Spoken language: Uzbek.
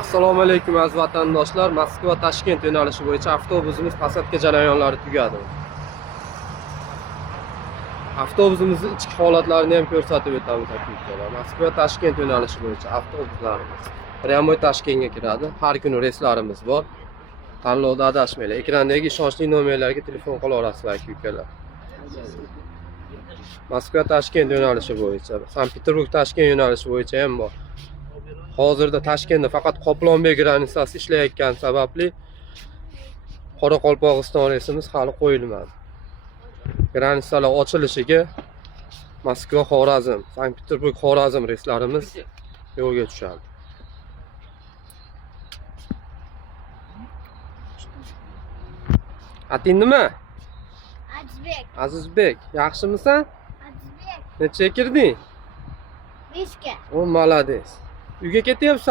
Assalomu alaykum aziz vatandoshlar. Moskva Toshkent yo'nalishi bo'yicha avtobusimiz posадка jarayonlari tugadi. Avtobusimizning ichki holatlarini ham ko'rsatib o'tamiz aka-ukalar. Moskva Toshkent yo'nalishi bo'yicha avtobuslarimiz Pryamoy Toshkentga kiradi. Har kuni reyslarimiz bor. Tanlovda adashmanglar. Ekrandagi ishonchli nomerlarga telefon qila olasizlar aka-ukalar. Moskva Toshkent yo'nalishi bo'yicha, Sankt-Peterburg Toshkent yo'nalishi bo'yicha ham bor. Hozirda Toshkentda faqat Qoplonbek granitsasi ishlayotgani sababli Qoraqalpog'iston reysimiz hali qo'yilmadi. Granitsalar ochilishiga Moskva Xorazm, Sankt-Peterburg Xorazm reyslarimiz yo'lga tushadi. Ating nima? Azizbek. Azizbek, yaxshimisan? Azizbek. Necha kirding? 5 ga. O, malades. Uyga ketyapsan?